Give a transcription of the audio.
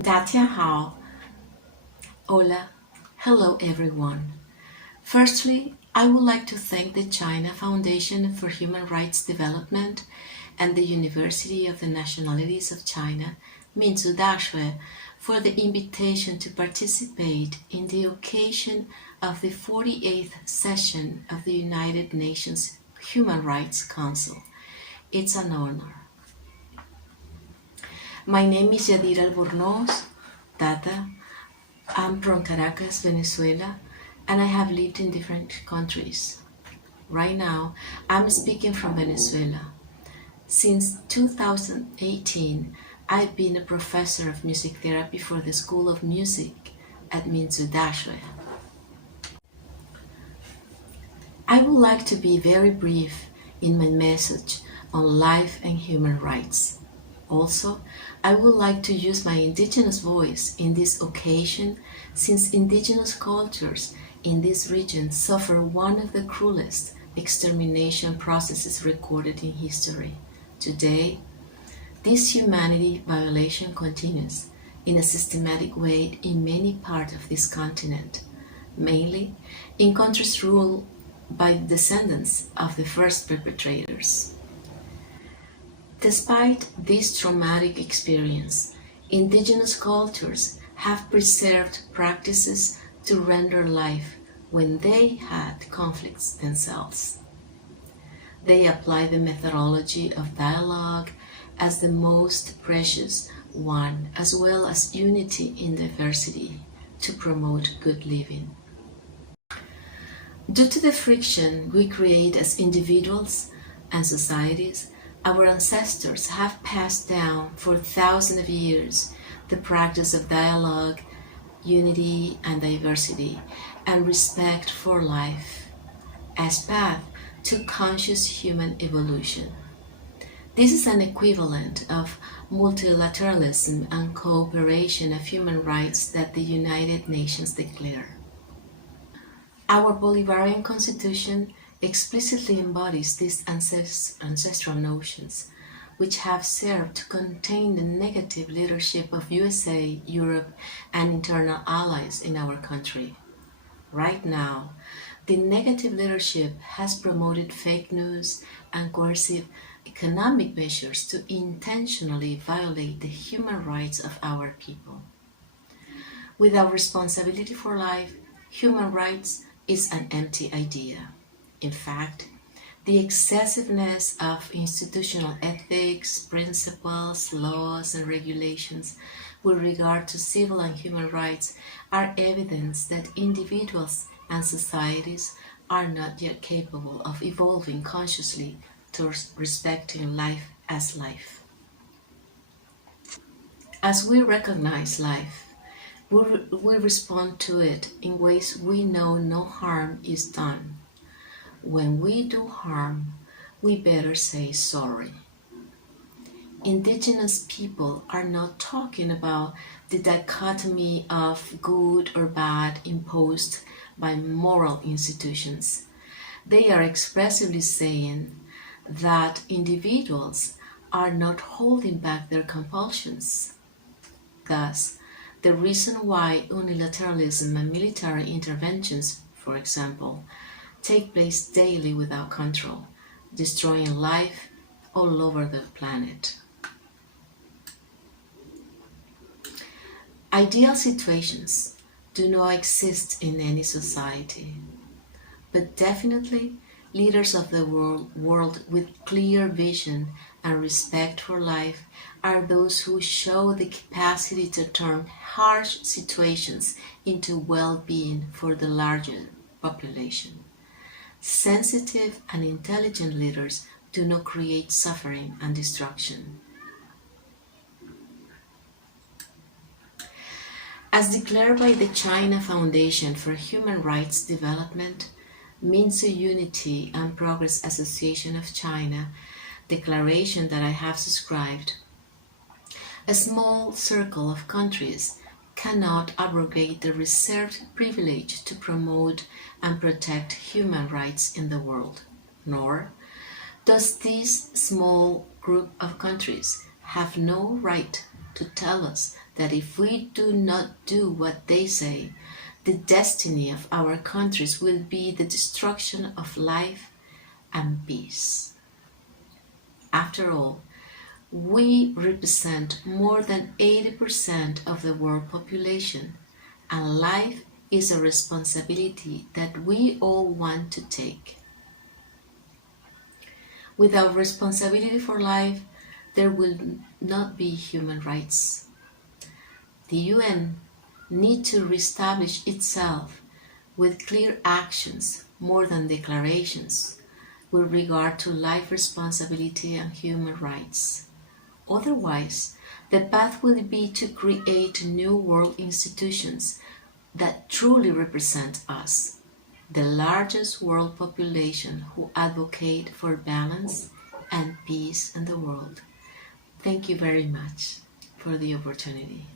Hao. Hola. Hello, everyone. Firstly, I would like to thank the China Foundation for Human Rights Development and the University of the Nationalities of China, Minzu, for the invitation to participate in the occasion of the 48th session of the United Nations Human Rights Council. It's an honor. My name is Yadira Albornoz, Tata. I'm from Caracas, Venezuela, and I have lived in different countries. Right now, I'm speaking from Venezuela. Since 2018, I've been a professor of music therapy for the School of Music at Minzu. I would like to be very brief in my message on life and human rights. Also, I would like to use my indigenous voice in this occasion since indigenous cultures in this region suffer one of the cruelest extermination processes recorded in history. Today, this humanity violation continues in a systematic way in many parts of this continent, mainly in countries ruled by descendants of the first perpetrators. Despite this traumatic experience, indigenous cultures have preserved practices to render life when they had conflicts themselves. They apply the methodology of dialogue as the most precious one, as well as unity in diversity to promote good living. Due to the friction we create as individuals and societies, our ancestors have passed down for thousands of years the practice of dialogue, unity and diversity, and respect for life as path to conscious human evolution. This is an equivalent of multilateralism and cooperation of human rights that the United Nations declare. Our Bolivarian Constitution explicitly embodies these ancestral notions, which have served to contain the negative leadership of USA, Europe, and internal allies in our country. Right now, the negative leadership has promoted fake news and coercive economic measures to intentionally violate the human rights of our people. Without responsibility for life, human rights is an empty idea. In fact, the excessiveness of institutional ethics, principles, laws, and regulations with regard to civil and human rights are evidence that individuals and societies are not yet capable of evolving consciously towards respecting life as life. As we recognize life, we respond to it in ways we know no harm is done. When we do harm, we better say sorry. Indigenous people are not talking about the dichotomy of good or bad imposed by moral institutions. They are expressively saying that individuals are not holding back their compulsions. Thus, the reason why unilateralism and military interventions, for example, take place daily without control, destroying life all over the planet. Ideal situations do not exist in any society, but definitely leaders of the world with clear vision and respect for life are those who show the capacity to turn harsh situations into well-being for the larger population. Sensitive and intelligent leaders do not create suffering and destruction. As declared by the China Foundation for Human Rights Development, Minzu Unity and Progress Association of China declaration that I have subscribed, a small circle of countries cannot abrogate the reserved privilege to promote and protect human rights in the world, nor does this small group of countries have no right to tell us that if we do not do what they say, the destiny of our countries will be the destruction of life and peace. After all, we represent more than 80% of the world population, and life is a responsibility that we all want to take. Without responsibility for life, there will not be human rights. The UN needs to reestablish itself with clear actions more than declarations with regard to life responsibility and human rights. Otherwise, the path will be to create new world institutions that truly represent us, the largest world population who advocate for balance and peace in the world. Thank you very much for the opportunity.